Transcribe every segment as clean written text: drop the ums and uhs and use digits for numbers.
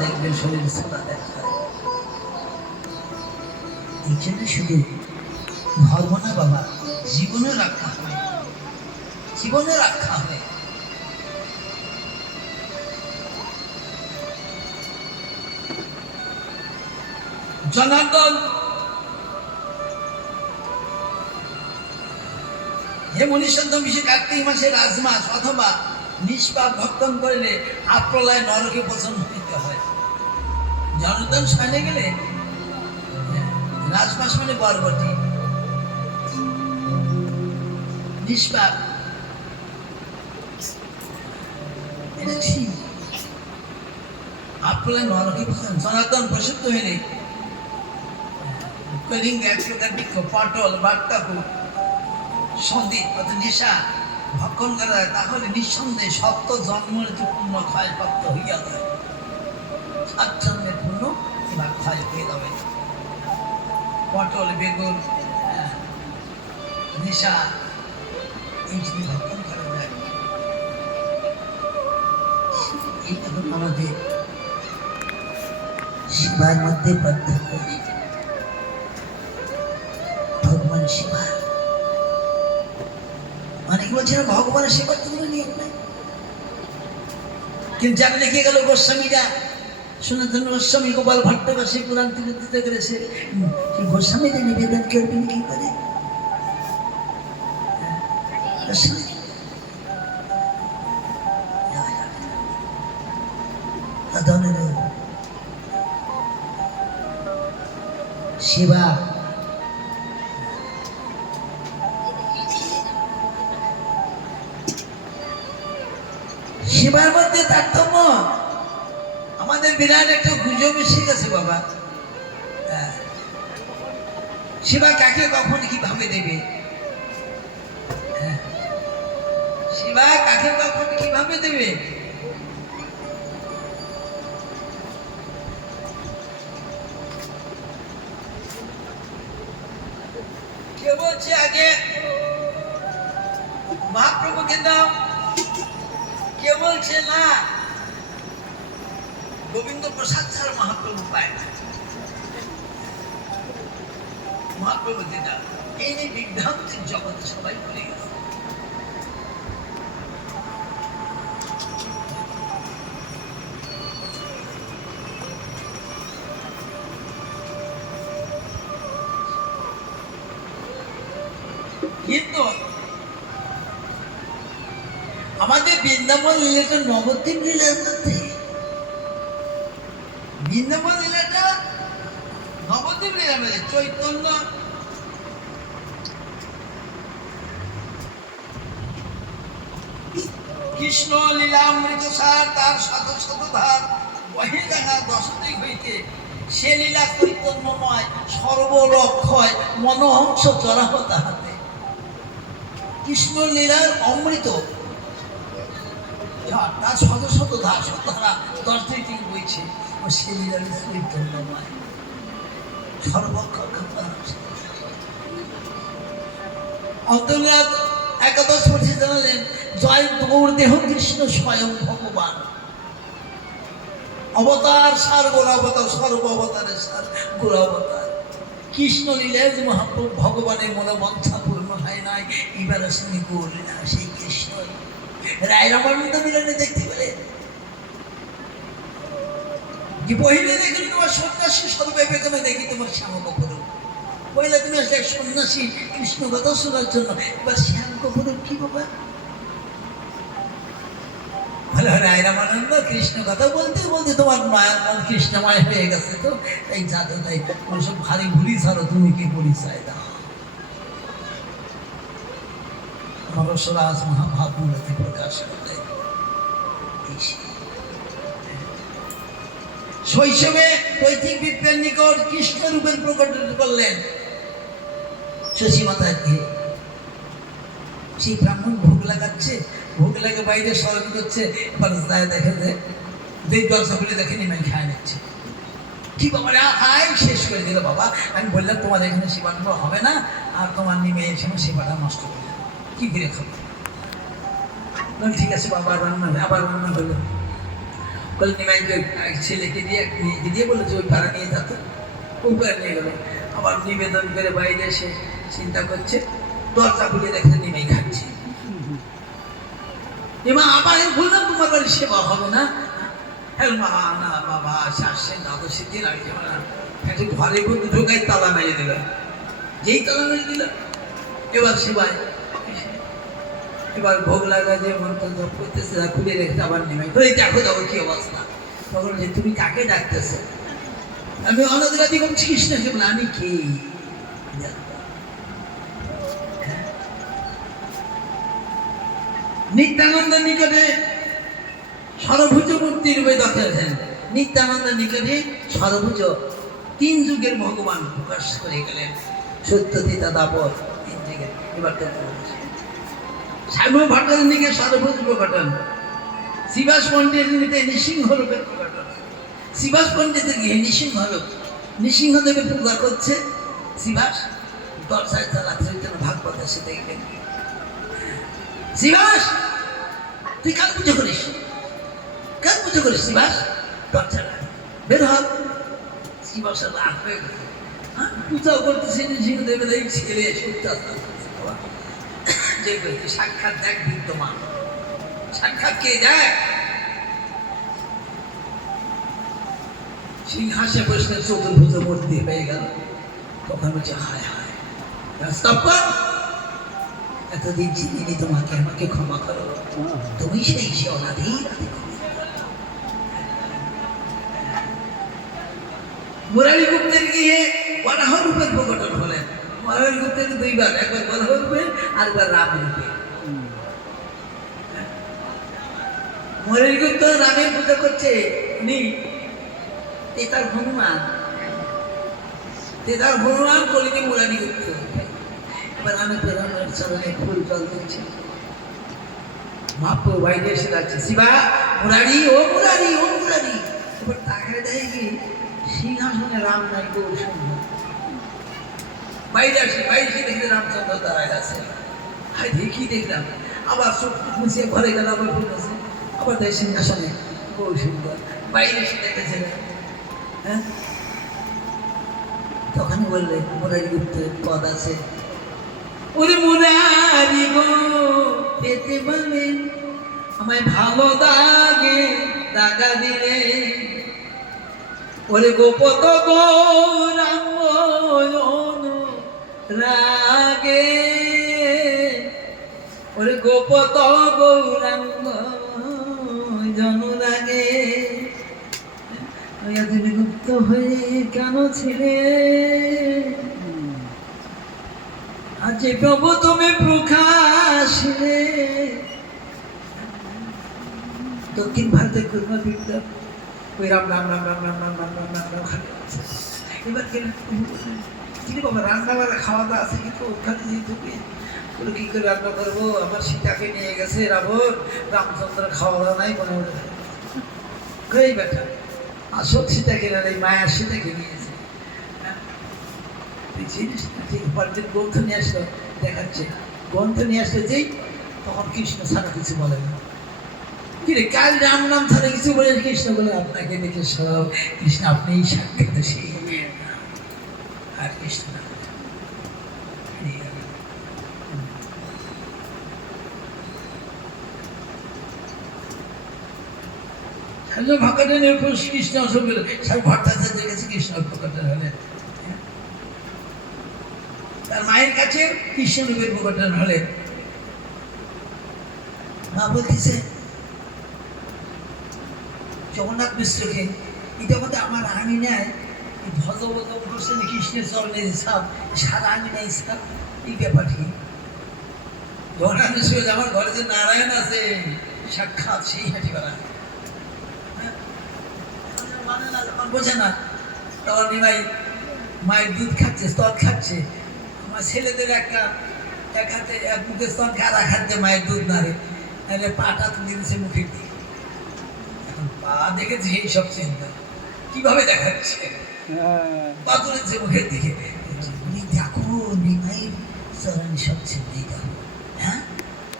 দেখবে শরীর ছোলা দেখায়। এই জন্য শুধু ধর্ম না বাবা, জীবনে রক্ষা হবে, জীবনে রক্ষা হবে। জনার্দন হে মনীষান্ত বিশে কার্তিক মাসে রাজমাস অথবা নিষ্পাপ ভক্ষণ করলে আপ্রলয় নরকে পচন হইতে হয়। জনার্দন সামনে গেলে রাজমাস মানে বরবটি, নিষ্পাপ এটা ঠিক। আপ্রলয় নরকে পচন জনার্দন প্রসিদ্ধ হইলে কলিঙ্গ এক প্রকার বৃক্ষ, পটল বাট্টাকু সন্দীপ অত নেশা ভক্ষণ করা যায়, তাহলে নিঃসন্দেহে সপ্ত জন্মের যে পূর্ণ ক্ষয়প্রাপ্ত হইয়া যায়। সাত জন্মের পূর্ণ এবার ক্ষয় হয়ে যাবে। পটল বেগুন নেশা এই যদি ভক্ষণ করা যায়, এই তখন আমাদের সেবার মধ্যে পার্থক্য নেই। ভগবান সেবা, অনেকে বলছে না ভগবানের সেবা তো কোনো নিয়ম নাই, কিন্তু যারা লিখে গেল গোস্বামীরা, সনাতন গোস্বামী গোপাল ভট্টবাসী পুরাণ থেকে দিতে করেছে, গোস্বামীদের নিবেদন করবেন কি করে? সেবা সেবার মধ্যে তারতম্য। আমাদের বিরাট একটা গুজব এসে গেছে বাবা, সেবা কাকে কখন কিভাবে দেবে, সেবা কাকে কখন কিভাবে দেবে। কে বলছে আগে মহাপ্রভুকে দাও, কে বলছে না গোবিন্দ প্রসাদ ছাড়া মহাপ্রভু পায় না, মহাপ্রভু দিদা। এই নিয়ে বিভ্রান্তির জগতে সবাই ভুলে গেছে। কিন্তু আমাদের বৃন্দাবন লীলাটা নবদ্বীপ লীলার মধ্যে, বৃন্দাবন লীলাটা নবদ্বীপ লীলার মধ্যে চৈতন্য কৃষ্ণ লীলামৃত সার তার শত শত ধার বহে দেখা দশদিক হইতে, সে লীলা চৈতন্যময় সর্বলক্ষয় মনোহংস চরাহ তাহাতে। কৃষ্ণ লীলার অমৃত তার শত শত ধার ধারা 10 দিক বইছে, ও সে লীলার চৈতন্যময় সর্বক্ষণ। অন্তর্নিয়াত একাদশ পড়ে জানালেন, জয় গৌর দেহ কৃষ্ণ স্বয়ং ভগবান, অবতার সার গোর অবতার, সর্ব অবতারের সার গোর অবতার। কৃষ্ণ লীলায় যে মহাপ্রভু ভগবানের মনোবাঞ্ছা পূর্ণ হয় নাই, এবার আসেনি গৌর লীলা, সেই কৃষ্ণ রায় রামানন্দ মিলনে দেখতে পেলেন যে পহিলে দেখুন তোমার সন্ন্যাসী সর্ববিবেকনে দেখি তোমার শ্যাম কপুর, পহিলা তুমি আসলে এক সন্ন্যাসী কৃষ্ণ কথা শোনার জন্য, এবার শ্যাম কপুর কি বাবা ভালো রায় রামানন্দ কৃষ্ণ কথা বলতে বলতে তোমার মায়ের মন কৃষ্ণময় হয়ে গেছে, তো এই যাতে তাই ওইসব ভারী ভুলি ছাড়ো, তুমি কি পরিচয় দাও। নরসরাজ মহাভাবমূর্তি প্রকাশ করে শৈশবে পৈতৃক বিপ্রের নিকট কৃষ্ণ রূপের প্রকট করলেন শশী মাতায় দিয়ে। সেই ব্রাহ্মণ ভোগ লাগাচ্ছে, ভোগ লাগে বাইরে স্মরণ করছে, এবার দেখে যে দরজা খুলে দেখে নিমাই খায় নিচ্ছে। কি বাবা খায় শেষ করে দিল বাবা। আমি বললাম তোমার এখানে সেবা হবে না, আর তোমার নিমে এসে সেবাটা নষ্ট করে কি করে খাবো। ঠিক আছে বাবা, রান্না আবার রান্না করলো। বলে নিমাইকে এক ছেলেকে দিয়ে মেয়েকে দিয়ে বলেছে ওই পাড়া নিয়ে যেত, কোন পাড়া নিয়ে গেল। আবার নিবেদন করে বাইরে এসে চিন্তা করছে, দরজা খুলে দেখে নিমাই খাচ্ছে। এমা আবার বললাম তোমার বাড়ির সেবা হবে না? হ্যাঁ মা, না বাবা আসছেন দ্বাদশী দিন আগে যাবে না, একটা ঘরের মধ্যে ঢোকাই তালা মেরে দিল। যেই তালা মেরে দিল এবার সেবায়, এবার ভোগ লাগা যে মন্ত্র জপ করতেছে খুলে রেখে আবার নেমে করে দেখো দেখো কি অবস্থা। তখন যে তুমি কাকে ডাকতেছো? আমি অনদিরাদি বলছি কৃষ্ণকে। বলে আমি কে? নিত্যানন্দের নিকটে সরভুজ মূর্তি রূপে দেখাচ্ছেন। নিত্যানন্দের নিকটে সরভুজ তিন যুগের ভগবান প্রকাশ করে গেলেন, সত্য তিতা দাপর তিন যুগের। এবার তো সাম্য ভট্টাচার্যের দিকে সরভুজ প্রকটন, শিবাস পণ্ডিতের নিতে নৃসিংহ রূপের প্রকটন। শিবাস পণ্ডিতের গিয়ে নৃসিংহ রূপ, নৃসিংহদেবের পূজা করছে শিবাস। দরজায় রাত্রের জন্য ভাগবত এসে দেখবেন, শিবাস তুই কার পুজো করিস? কার পুজো করিস শিবাস? দরজা বের হ। শিবাসের রাগ হয়ে গেছে, হ্যাঁ পূজাও করতেছে নৃসিংহদেবের এই ছেলে সত্যাচার। যে সাক্ষাৎ দেখ বিদ্যমান, সাক্ষাৎ কে দেখ? সিংহাসে বসে চতুর্ভুজ মূর্তি হয়ে গেল। তখন বলছে হায় হায়, এতদিন চিনিনি তোমাকে, আমাকে ক্ষমা করো, তুমি সেই সে অনাদি। মুরারি গুপ্তের গিয়ে বরাহ রূপের প্রকটন হলেন। মুরারি গুপ্তের দুইবার, একবার বরাহ রূপে আর একবার রাম রূপে। মুরারি গুপ্ত রামের পূজা করছে, উনি তেতার হনুমান, তেতার হনুমান কলিতে মুরারি গুপ্ত। এবার আমি রামের চরণে ফুল জল দিচ্ছি, মহাপ্রভু বাইরে এসে যাচ্ছে, শিবা মুরারি ও মুরারি ও মুরারি। এবার তাকে দেয় কি সিংহাসনে রাম নাই, গৌর সুন্দর। বাইরে আসে, বাইরে এসে দেখলে রামচন্দ্র দাঁড়ায় আছে। হাই দেখি দেখলাম, আবার চোখ মুছিয়ে ঘরে গেল, আবার বলেছে, আবার দেয় সিংহাসনে গৌর সুন্দর। বাইরে এসে দেখেছে, হ্যাঁ তখন বললে মুরারি গুপ্তের পদ আছে, ওরে মুরারি গো পেতে বলবেন আমায় ভালো দাগে দাগা দিলে, ওরে গোপত গৌরাঙ্গ রাগে, ওরে গোপত গৌরাঙ্গ জনরাগে, তুমি গুপ্ত হয়ে কেন ছিলে? আজ প্রভু তুমি প্রকাশিলে। দক্ষিণ ভারতের কুর্মা বিপ্লব ওই রাম রাম রাম রাম রাম রাম রাম রাম রাম রাম খালি আছে। এবার কিন্তু বাবা রান্নাবাড়া খাওয়া দাওয়া আছে, কিন্তু ওখানে যেহেতু বলে কী করে রান্না করবো? আমার সীতাকে নিয়ে গেছে রাবণ, রামচন্দ্র খাওয়া দাওয়া নাই মনে হলো কই বেটা, আসল সীতাকে না, এই মায়ার সীতাকে নিয়েছে। জিনিস ঠিক পরের গ্রন্থ নিয়ে আসলো, দেখাচ্ছে গ্রন্থ নিয়ে আসলে যেই তখন কৃষ্ণ ছাড়া কিছু বলে না। কিরে কাল রাম নাম ছাড়া কিছু বলে? কৃষ্ণ বলে আপনাকে দেখে সব কৃষ্ণ আপনিই সাক্ষাৎ সেই আর কৃষ্ণ ভক্তনের কৃষ্ণ সব ভট্টাচার্যের কাছে কৃষ্ণ প্রকটন হলেন। তার মায়ের কাছে কৃষ্ণ রূপের প্রকটন হলেন। মা বলতেছে জগন্নাথ মিশ্রকে, এটা কথা আমার আঙি নেয় ভজবত করছেন কৃষ্ণের চরণে সব সারা আঙি নেয় সব এই ব্যাপারটি। জগন্নাথ মিশ্র আমার ঘরে যে নারায়ণ আছে সাক্ষাৎ সেই হাঁটি বেড়া মানে না, যখন বোঝে না তখন নিমাই মায়ের দুধ খাচ্ছে, স্তন খাচ্ছে। আমার ছেলেদের এক হাতে এক মুখে স্তন খা, আর এক হাতে মায়ের দুধ নাড়ে, নাহলে পাটা তুলে দিচ্ছে মুখের দিকে। এখন পা দেখেছে এই সব চিন্তা কিভাবে দেখাচ্ছে, পা তুলেছে মুখের দিকে। দেখো নিমাইয়ের চরণে সব ছেলেই দেখো, হ্যাঁ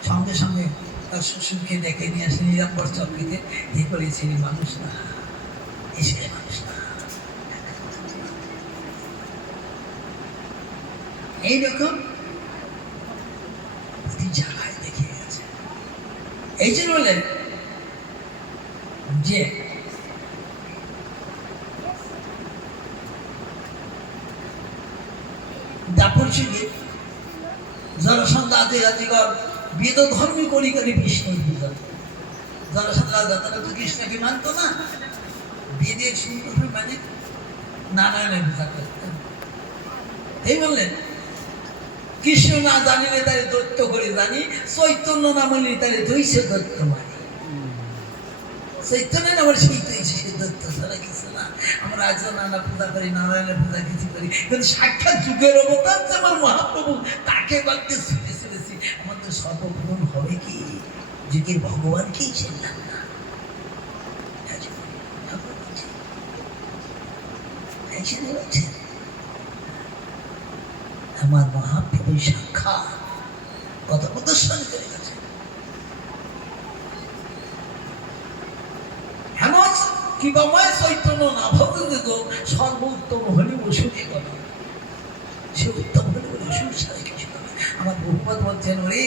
সঙ্গে সঙ্গে তার শ্বশুরকে ডেকে নিয়ে আসে নিরাম্বর চক্রীতে, এ করে ছেলে মানুষ না, এ ছেলে মানুষ না। এইরকম প্রতি জায়গায় দেখে গেছে। এই জন্য বললেন যে দাপর যুগে জনসন্ধ আদি আদিগণ বেদ ধর্মী করি করে বিষ্ণুর পূজা। জনসন্ধ তারা তো কৃষ্ণকে মানত না, বেদের সুন্দর মানে নারায়ণের পূজা করতেন। এই বললেন কৃষ্ণ না জানিলে তারে দৈত্য করে জানি, চৈতন্য না মানিলে তারে দৈশ্য দৈত্য মানি। চৈতন্য না বলে সেই দৈশ্য সে দৈত্য ছাড়া কিছু না। আমরা আজ নানা পূজা করি, নারায়ণের পূজা কিছু করি, কিন্তু সাক্ষাৎ যুগের অবতার যে আমার মহাপ্রভু, তাকে বাড়তে ছুটে চলেছি। আমাদের সর্বপূরণ হবে কি? যুগের ভগবানকেই চিনলাম না। আমার মহাপ্রভু সাক্ষাৎ কত প্রদর্শন করে গেছে। হেমন কিবাময় চৈতন্য না ভগবত সর্বোত্তম হলি ওষুধে গেল, সে উত্তম হলি বলে ওষুধ সারা কিছু হবে। আমার বহুপদ বলছেন ওরে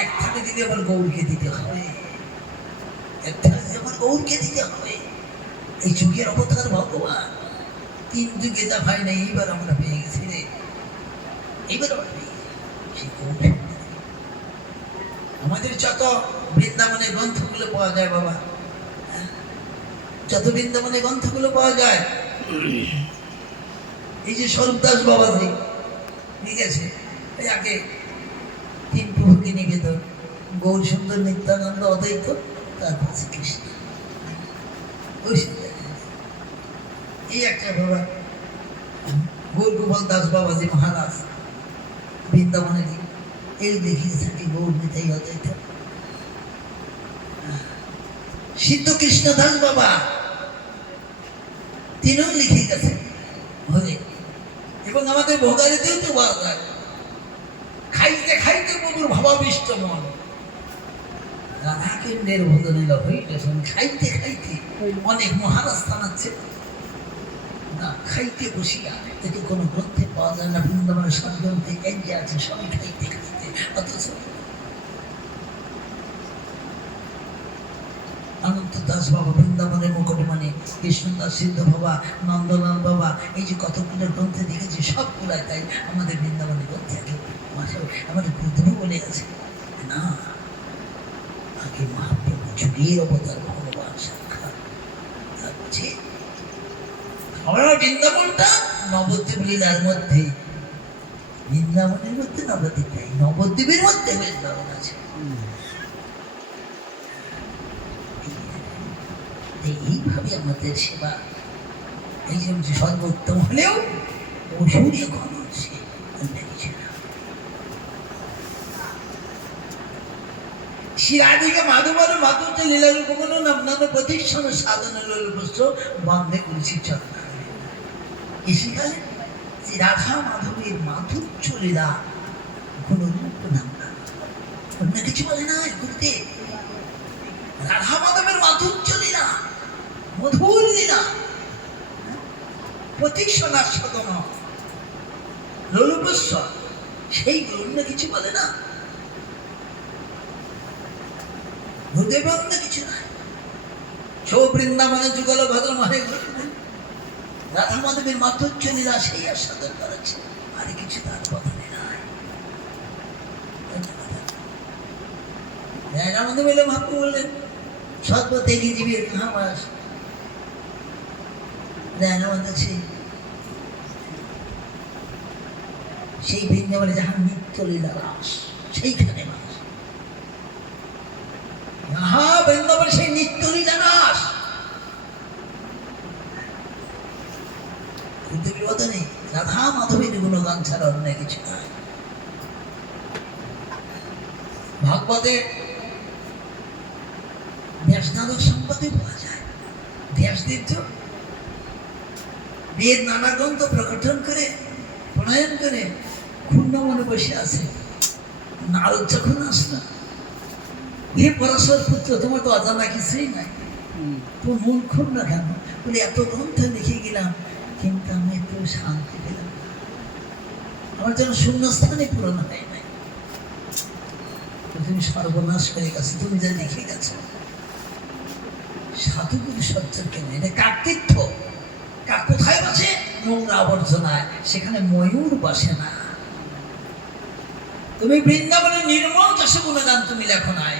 এক থালে দিতে আবার গৌরকে দিতে হবে, এক থালে দিতে আবার গৌরকে দিতে হবে। এই যুগের অবতার ভগবান, তিন যুগে যা ভাই নাই, এইবার আমরা পেয়ে গেছি রে, এইবার আমরা পেয়ে গেছি। আমাদের যত বৃন্দাবনের গ্রন্থগুলো পাওয়া যায় বাবা, যত বৃন্দাবনের গ্রন্থগুলো পাওয়া যায়, এই যে স্বরূপদাস বাবাজি, ঠিক আছে, এই আগে তিন প্রভুকে নিবেদন, গৌর সুন্দর, নিত্যানন্দ, অদ্বৈত, তারপর শ্রীকৃষ্ণ। ওই এই একটা বাবা গৌর গোপাল দাস বাবাজি মহারাজ বৃন্দাবনের এই দেখিয়ে থাকে গৌর নিতাই অদ্বৈত। সিদ্ধ কৃষ্ণ দাস বাবা তিনিও লিখে গেছেন হলে, এবং আমাদের ভোগারিতেও তো পাওয়া যায়। খাইতে খাইতে প্রভুর ভাবাবিষ্ট মন, রাধা কেন্দ্রের ভোজনীল হইতেছেন। খাইতে খাইতে অনেক মহারাজ স্থান আছে না, খাইতে বসিয়া এতে কোনো গ্রন্থে পাওয়া যায় না। বৃন্দাবনের সব গ্রন্থে এই যে আছে সবই খাইতে খাইতে। অথচ অনন্ত দাস বাবা বৃন্দাবনের মুকুটে মানে কৃষ্ণদাস সিদ্ধ বাবা, নন্দলাল বাবা, এই যে কতগুলো গ্রন্থে দেখেছি সবগুলাই তাই আমাদের বৃন্দাবনের গ্রন্থে আগে আমাদের গুরুদেব বলে আছে না, আগে মহাপ্রভু যুগের অবতার ভগবান সাক্ষাৎ। হচ্ছে আমরা বৃন্দাবনটা নবদ্বীপ লীলার মধ্যে, বৃন্দাবনের মধ্যে নবদ্বীপ নেই, নবদ্বীপের মধ্যে বৃন্দাবন আছে। এইভাবে আমাদের সেবা, এই যে সর্বোত্তম হলেও ওষুধ এখন সে কিছু না। শ্রী রাধিকা মাধবের মাধুর্য লীলার উপকরণ নাম প্রতিষ্ঠান সাধন বন্ধে করেছি চরণ। সেখানে শ্রী রাধা মাধবের মাধুর্য লীলা কোনো রূপ নাম না, অন্য কিছু বলে না। ঘুরতে রাধা মাধবের মাধুর্য লীলা, মধুর লীলা, প্রতীক্ষণা সাধন লোলুপস্বর, সেই অন্য কিছু বলে না। গুরুদেব অন্য কিছু নাই। সৌ বৃন্দাবনে যুগল ভদ্র মহে রাধা মাধবের মাধুর্য লীলা সেই আর সাধন করেছে, আর কিছু তার কথা নাই। রামানন্দ বলে মহাপ্রভু বললেন সর্বতে জীবের কাহাবাস। রামানন্দ সেই বৃন্দাবনে যাহার নিত্য লীলা রাস, সেইখানে মানুষ বৃন্দাবনে সেই নিত্য লীলা রাস। বদনে রাধা মাধবের গুণগান ছাড়া অন্য কিছু নয়। ভাগবতে ব্যাসনাথের সম্পদে পাওয়া যায়। ব্যাসদেব তো বেদ নানা গ্রন্থ প্রকটন করে প্রণয়ন করে ক্ষুণ্ণ মনে বসে আছে, নারদ যখন আসলো, হে পরাশর পুত্র, তোমার তো অজানা কিছুই নাই, তোমার মন খুব না কেন? বলে এত গ্রন্থ লিখে গেলাম, কিন্তু আমি একটু শান্তি পেলাম না, আমার যেন শূন্যস্থানে পূরণ হয় নাই। তুমি সর্বনাশ হয়ে গেছো, তুমি যা লিখে গেছো। সাধুগুরু সজ্জন কেন? এটা কাকতীর্থ। কাক কোথায় বসে? নোংরা আবর্জনায়। সেখানে ময়ূর বসে না। তুমি বৃন্দাবনের নির্মল যশ গুণগান তুমি লেখো নাই,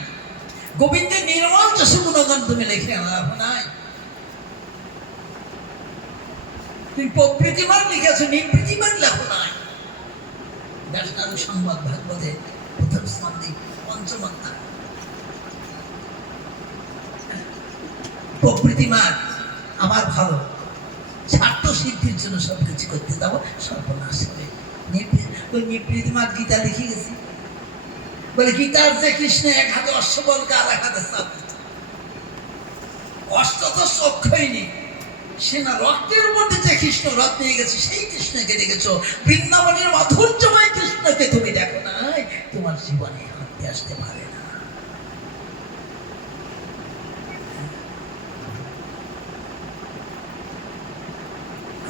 গোবিন্দের নির্মল যশ গুণগান তুমি লেখে লেখো নাই। তুমি প্রকৃতিমান লিখেছো, নিপ্রীতিমান লেখো নাই। ব্যাসনারু সংবাদ ভাগবতে প্রথম স্কন্ধে পঞ্চম অধ্যায়। প্রকৃতিমান আমার ভালো, স্বার্থ সিদ্ধির জন্য সবকিছু করতে যাবো, সর্বনাশ হবে। ওই নিপ্রীতিমান গীতা লিখে গেছি। বলে গীতার যে কৃষ্ণ এক হাতে অশ্ববলকে আর এক হাতে চাবুক, অষ্টদশ অক্ষয় নেই। সে না রক্তের মধ্যে যে কৃষ্ণ রথ নিয়ে গেছে, সেই কৃষ্ণকে দেখেছো। বৃন্দাবনের মাধুর্যময় কৃষ্ণকে তুমি দেখো নাই, তোমার জীবনে হাতে আসতে পারে না।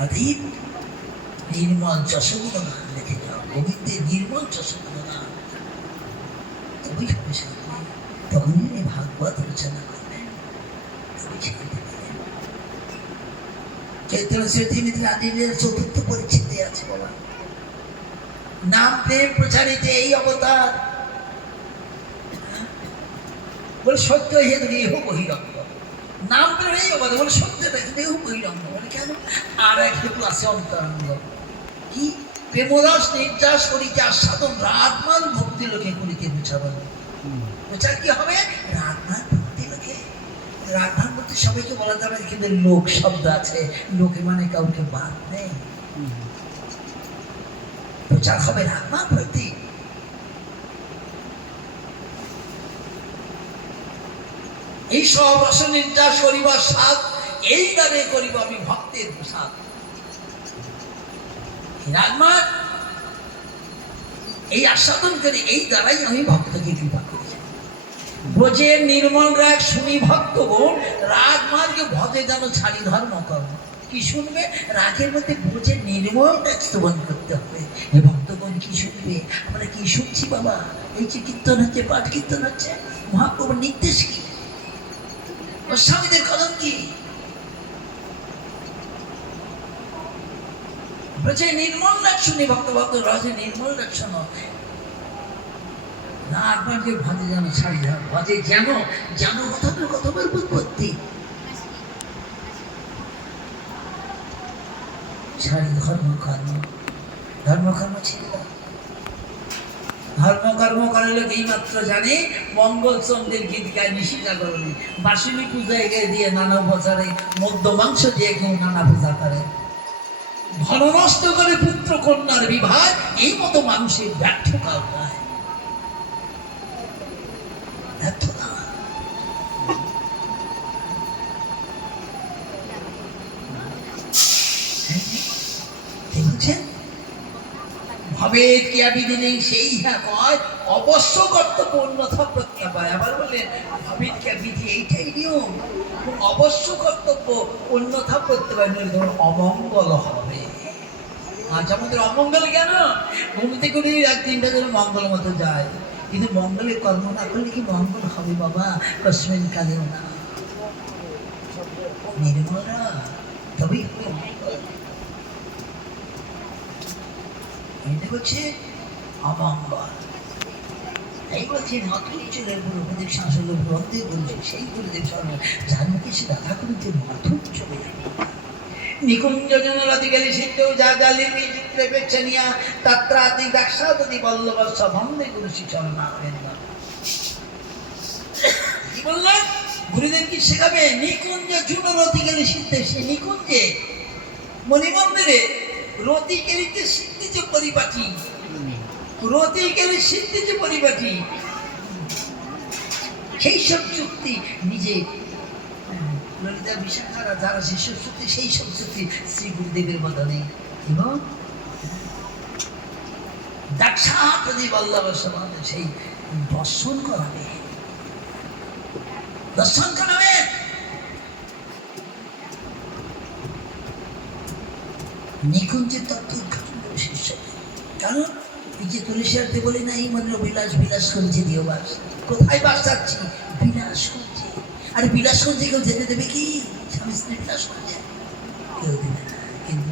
অধিক নির্মল যশগুণ গান লিখে যাও, গোবিন্দের নির্মল যশগুণ গান, তবেই হবে শান্তি। তখনই এই ভাগবত রচনা করবেন, তবেই শান্তি পাবেন। চৈতন্য চৈতন্যের আদিলের চতুর্থ পরিচ্ছেদে আছে বাবা, নাম প্রেম প্রচারিতে এই অবতার। বলে সত্য হে দেহ বহিরঙ্গ, নাম প্রেম এই অবতার। বলে সত্য দেহ বহিরঙ্গ। বলে কেন? আর এক হেতু আছে অন্তরঙ্গ। কি? প্রেমরস নির্যাস করিতে আস্বাদন, রাগমান ভক্তি লোকে করিতে বুঝাবন। প্রচার কি হবে? রাগমান ভক্তি লোকে। রাগমান বলতে সবাইকে বলা যাবে, কিন্তু লোক শব্দ আছে, লোকে মানে কাউকে বাদ নেই। প্রচার হবে রাগমান ভক্তি। এই সব রস নির্যাস করিবার সাধ, এই দ্বারে করিব আমি ভক্তের প্রসাদ। রাগমান এই আস্বাদন করে, এই দ্বারাই আমি ভক্তকে কৃপা করি। ব্রজের নির্মল রাগ শুনি ভক্তগণ, রাগ মার্গে ভজে যেন ছাড়ি ধর্ম কর্ম। কি শুনবে? রাগের মধ্যে ব্রজের নির্মল রাগ স্তবন করতে হবে। এই ভক্তগণ কি শুনবে? আমরা কি শুনছি বাবা? এই যে কীর্তন হচ্ছে, পাঠ কীর্তন হচ্ছে, মহাপ্রভুর নির্দেশ কি? গোস্বামীদের কদম কি? ব্রজে নির্মল রাগ শুনি ভক্ত ভক্ত, রজে নির্মল রাগ শোনো। না আপনাকে ভজে যেন ছাড়ি ধর্ম, ভজে যেন, যেন কথাটা কতবার বুদ্ধি ছাড়ি ধর্ম কর্ম। ধর্ম কর্ম ছিল ধর্ম কর্ম করে লোক এই মাত্র জানে। মঙ্গল চন্দ্রের গীত গায় নিশিকা করণে, বাসিনী পূজায় গায়ে দিয়ে নানা উপচারে, মধ্য মাংস দিয়ে কেউ নানা পূজা করে। ধন নষ্ট করে পুত্র কন্যার বিবাহ, এই মতো মানুষের ব্যর্থ কাজ নয়। ব্যর্থ না। দেখছেন? ভবের ক্রিয়া বিধি নেই, সেই হ্যাঁ কয় অবশ্য কর্তব্য, অন্যথা প্রত্যাপায়। আবার বললেন ভবের ক্রিয়া বিধি এইটাই নিয়ম, অবশ্য কর্তব্য, অন্যথা প্রত্যাপায় নইলে ধরুন অমঙ্গল হবে। আজ আমাদের অমঙ্গল কেন? ঘুমতে করে এক দিনটা যেন মঙ্গল মতো যায়, কিন্তু মঙ্গলের কর্ম না করলে কি মঙ্গল হবে বাবা? কসমিন কালেও না। নির্মলা তবেই হবে মঙ্গল। এটা হচ্ছে অমঙ্গল। এই বলছে মাথুর্যের গুরুদেব শাসন গ্রন্থে বলছে, সেই গুরুদেব স্বর্ণ যার মুখে সে রাধা করেছে মাথুর্য বলে। নিকুঞ্জ জনরাতি গেলে সিদ্ধ যা জালি চিত্রে পেছে নিয়া তাত্রাতি দাক্ষাদি বল্লভ সভন্দে গুরু শিচরণা করেন। কি বললেন? গুরুদেব কি শেখাবে? নিকুঞ্জ জুনরতি গেলে সিদ্ধে, সে নিকুঞ্জে মণিমন্দিরে রতি গেলিতে সিদ্ধি যে পরিপাটি, রতি গেলে সিদ্ধি যে পরিপাটি, সেই সব যুক্তি নিজে ললিতা বিশাখারা যারা সেসব শক্তি, সেই সব শক্তি শ্রী গুরুদেবের বদনে এবং দাক্ষাপতি বল্লভ সমাজে সেই দর্শন করাবে, দর্শন করাবে। নিকুঞ্জের তত্ত্ব উদ্ঘাটন করে শিষ্য। কারণ এই যে তুলসীতে বলি না, এই মনে বিলাস বিলাস করছে দিওবাস, কোথায় বাস যাচ্ছি? বিলাস করছে। আর বিলাস করছে কেউ যেতে দেবে কি? স্বামী স্ত্রী বিলাস করছে, কেউ দেবে না। কিন্তু